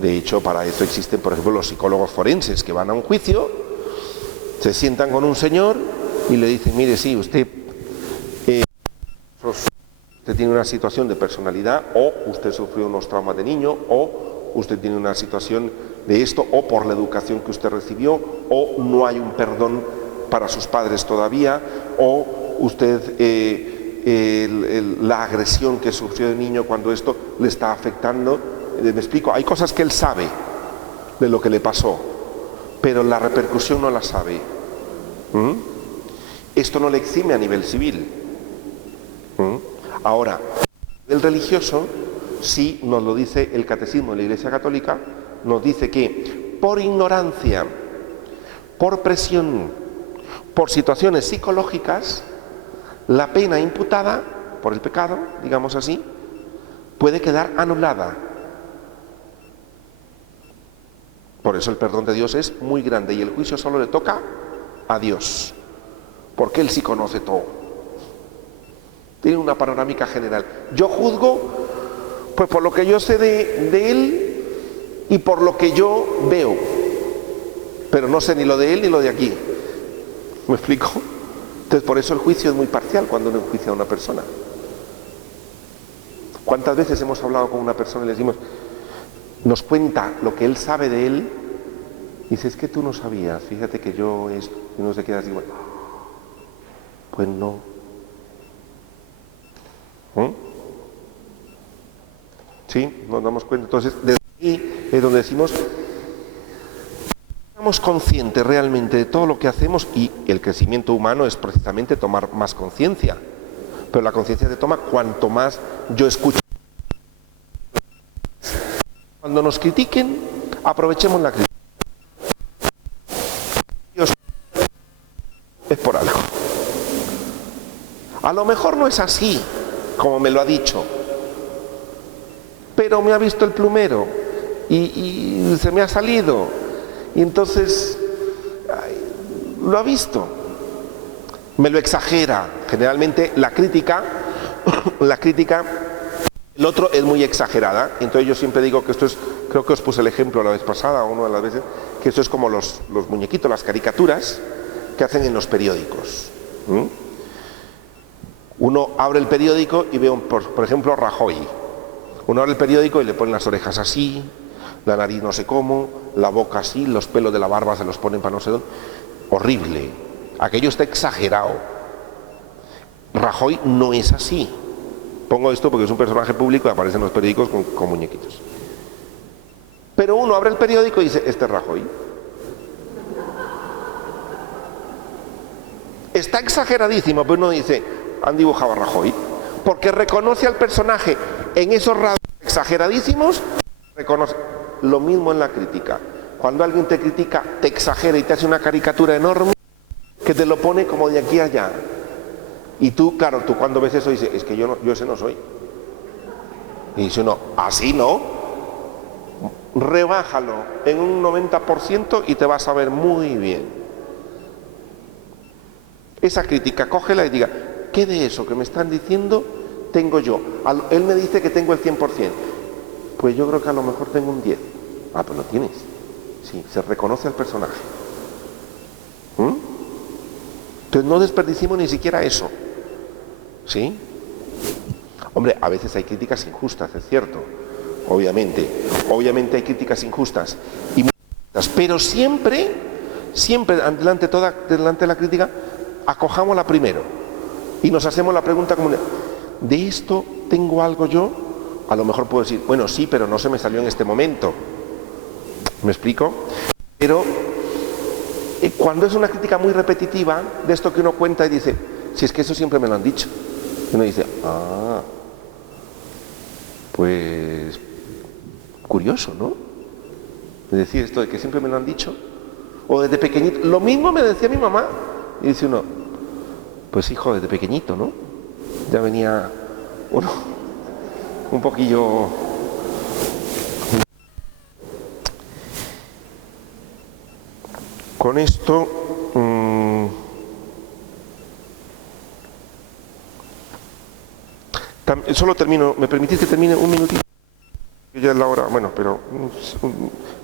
de hecho, para eso existen, por ejemplo, los psicólogos forenses que van a un juicio, se sientan con un señor y le dicen, mire, sí, usted tiene una situación de personalidad, o usted sufrió unos traumas de niño, o usted tiene una situación de esto, o por la educación que usted recibió, o no hay un perdón para sus padres todavía, o usted la agresión que sufrió de niño cuando esto le está afectando. Me explico, hay cosas que él sabe de lo que le pasó, pero la repercusión no la sabe. Esto no le exime a nivel civil. Ahora, a nivel religioso, sí nos lo dice el Catecismo de la Iglesia Católica, nos dice que por ignorancia, por presión, por situaciones psicológicas, la pena imputada por el pecado, digamos así, puede quedar anulada. Por eso el perdón de Dios es muy grande y el juicio solo le toca a Dios, porque Él sí conoce todo. Tiene una panorámica general. Yo juzgo pues por lo que yo sé de Él y por lo que yo veo, pero no sé ni lo de Él ni lo de aquí. ¿Me explico? Entonces por eso el juicio es muy parcial cuando uno enjuicia a una persona. ¿Cuántas veces hemos hablado con una persona y le decimos, nos cuenta lo que él sabe de él, y dice, es que tú no sabías, fíjate que yo esto, y uno se queda así, bueno, pues no. ¿Sí? Nos damos cuenta. Entonces, desde aquí es donde decimos, estamos conscientes realmente de todo lo que hacemos, y el crecimiento humano es precisamente tomar más conciencia. Pero la conciencia se toma cuanto más yo escucho. Cuando nos critiquen, aprovechemos la crítica. Dios es por algo. A lo mejor no es así, como me lo ha dicho, pero me ha visto el plumero y se me ha salido, y entonces lo ha visto. Me lo exagera. Generalmente la crítica, el otro es muy exagerada. Entonces yo siempre digo que esto es, creo que os puse el ejemplo la vez pasada, o una de las veces, que esto es como los muñequitos, las caricaturas que hacen en los periódicos. Uno abre el periódico y ve, por ejemplo, Rajoy. Uno abre el periódico y le ponen las orejas así, la nariz no sé cómo, la boca así, los pelos de la barba se los ponen para no sé dónde. Horrible. Aquello está exagerado. Rajoy no es así. Pongo esto porque es un personaje público y aparece en los periódicos con muñequitos. Pero uno abre el periódico y dice, este es Rajoy. Está exageradísimo, pero uno dice, han dibujado a Rajoy. Porque reconoce al personaje en esos rasgos exageradísimos, reconoce. Lo mismo en la crítica. Cuando alguien te critica, te exagera y te hace una caricatura enorme, que te lo pone como de aquí a allá. Y tú, claro, tú cuando ves eso dices, es que yo ese no soy. Y dice uno, así no. Rebájalo en un 90% y te vas a ver muy bien. Esa crítica, cógela y diga, ¿qué de eso que me están diciendo tengo yo? Él me dice que tengo el 100%. Pues yo creo que a lo mejor tengo un 10%. Ah, pues lo tienes. Sí, se reconoce al personaje. Entonces no desperdicimos ni siquiera eso. ¿Sí? Hombre, a veces hay críticas injustas, es cierto. Obviamente hay críticas injustas. Pero siempre delante de la crítica, acojámosla primero. Y nos hacemos la pregunta como, ¿de esto tengo algo yo? A lo mejor puedo decir, bueno, sí, pero no se me salió en este momento. ¿Me explico? Pero cuando es una crítica muy repetitiva, de esto que uno cuenta y dice, si es que eso siempre me lo han dicho. Y uno dice, pues curioso, ¿no? Es decir, esto de que siempre me lo han dicho. O desde pequeñito, lo mismo me decía mi mamá. Y dice uno, pues hijo, desde pequeñito, ¿no? Ya venía uno un poquillo... Con esto, solo termino, ¿me permitís que termine un minutito? Ya es la hora, bueno, pero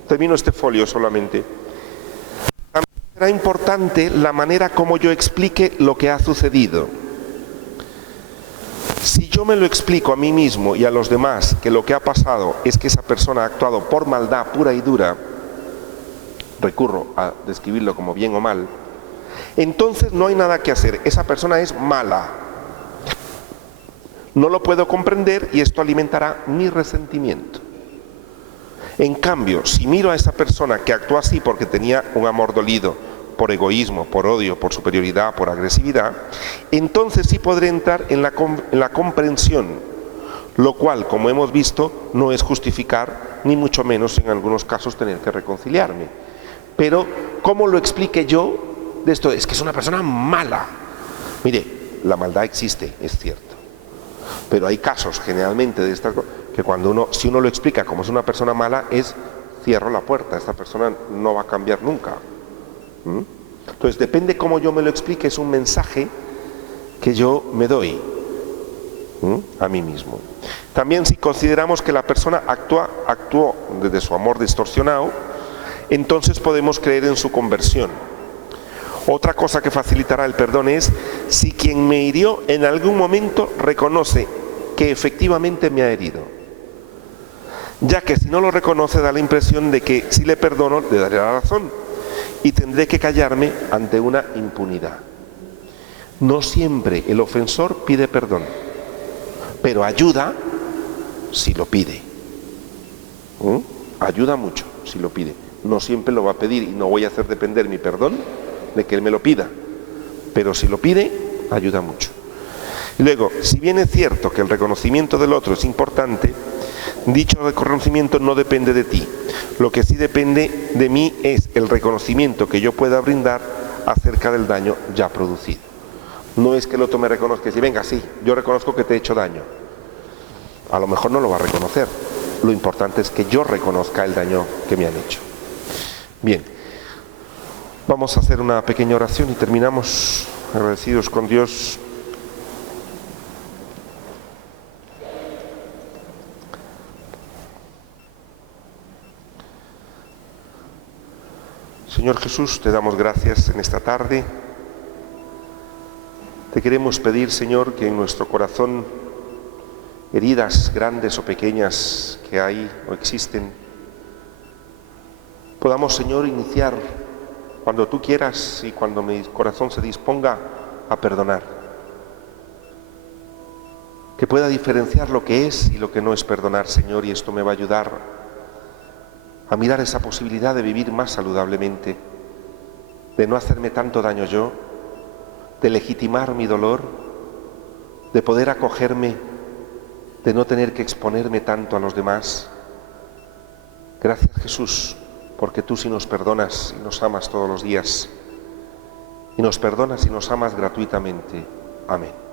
termino este folio solamente. También será importante la manera como yo explique lo que ha sucedido. Si yo me lo explico a mí mismo y a los demás que lo que ha pasado es que esa persona ha actuado por maldad pura y dura, recurro a describirlo como bien o mal, entonces no hay nada que hacer, esa persona es mala. No lo puedo comprender y esto alimentará mi resentimiento. En cambio, si miro a esa persona que actuó así porque tenía un amor dolido, por egoísmo, por odio, por superioridad, por agresividad, entonces sí podré entrar en la comprensión, lo cual, como hemos visto, no es justificar, ni mucho menos en algunos casos tener que reconciliarme. Pero, ¿cómo lo explique yo de esto? Es que es una persona mala. Mire, la maldad existe, es cierto. Pero hay casos generalmente de estas cosas que si uno lo explica como es una persona mala, cierro la puerta, esta persona no va a cambiar nunca. Entonces, depende cómo yo me lo explique, es un mensaje que yo me doy a mí mismo. También, si consideramos que la persona actuó desde su amor distorsionado, entonces podemos creer en su conversión. Otra cosa que facilitará el perdón es si quien me hirió en algún momento reconoce que efectivamente me ha herido, ya que si no lo reconoce da la impresión de que si le perdono le daré la razón y tendré que callarme ante una impunidad. No siempre el ofensor pide perdón, pero ayuda si lo pide. Ayuda mucho si lo pide. No siempre lo va a pedir y no voy a hacer depender mi perdón de que él me lo pida, pero si lo pide, ayuda mucho. Y luego, si bien es cierto que el reconocimiento del otro es importante, dicho reconocimiento no depende de ti. Lo que sí depende de mí es el reconocimiento que yo pueda brindar acerca del daño ya producido. No es que el otro me reconozca y diga, venga, sí, yo reconozco que te he hecho daño. A lo mejor no lo va a reconocer. Lo importante es que yo reconozca el daño que me han hecho. Bien, vamos a hacer una pequeña oración y terminamos agradecidos con Dios. Señor Jesús, te damos gracias en esta tarde. Te queremos pedir, Señor, que en nuestro corazón heridas grandes o pequeñas que hay o existen, podamos, Señor, iniciar cuando tú quieras y cuando mi corazón se disponga a perdonar. Que pueda diferenciar lo que es y lo que no es perdonar, Señor, y esto me va a ayudar a mirar esa posibilidad de vivir más saludablemente, de no hacerme tanto daño yo, de legitimar mi dolor, de poder acogerme, de no tener que exponerme tanto a los demás. Gracias, Jesús, porque tú sí nos perdonas y nos amas todos los días, y nos perdonas y nos amas gratuitamente. Amén.